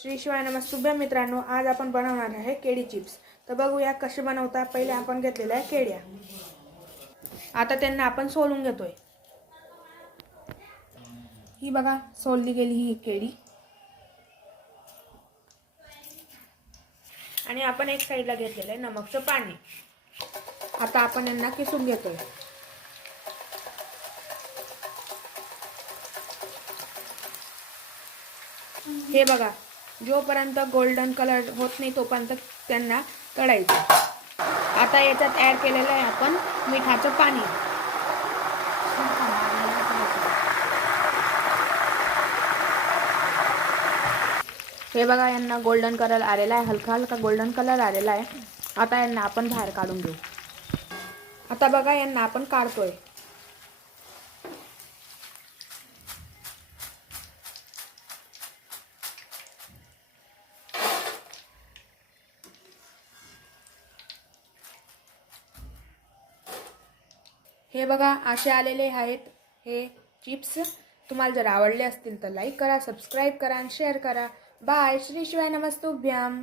श्री शिवाय नमस्तुभ्यं मित्रांनो, आज आपण बनवणार आहे केळी चिप्स। तर बघूया कसे बनवता। पहिले आपण घेतलेल्या आहे केळ्या। आता त्यांना आपण सोलून घेतोय। ही बघा सोलली गेली ही केळी। आणि आपण एक साइडला घेतलेलं आहे नमकचं पाणी। आता आपण यांना किसून घेतोय। हे बघा, जोपर्यंत गोल्डन कलर होत नाही तोपर्यंत त्यांना तळायचं। आता याच्यात ऍड केलेलं आहे आपण मिठाचं पाणी। हे बघा, यांना गोल्डन कलर आलेला आहे, हलका हलका गोल्डन कलर आलेला आहे। आता यांना आपण बाहेर काढून घेऊ। आता बघा, यांना आपण काढतोय। हे बघा, असे आलेले आहेत हे चिप्स। तुम्हाला जर आवडले असतील तर लाईक करा, सबस्क्राइब करा आणि शेअर करा। बाय। श्री शिवाय नमस्तुभ्यं।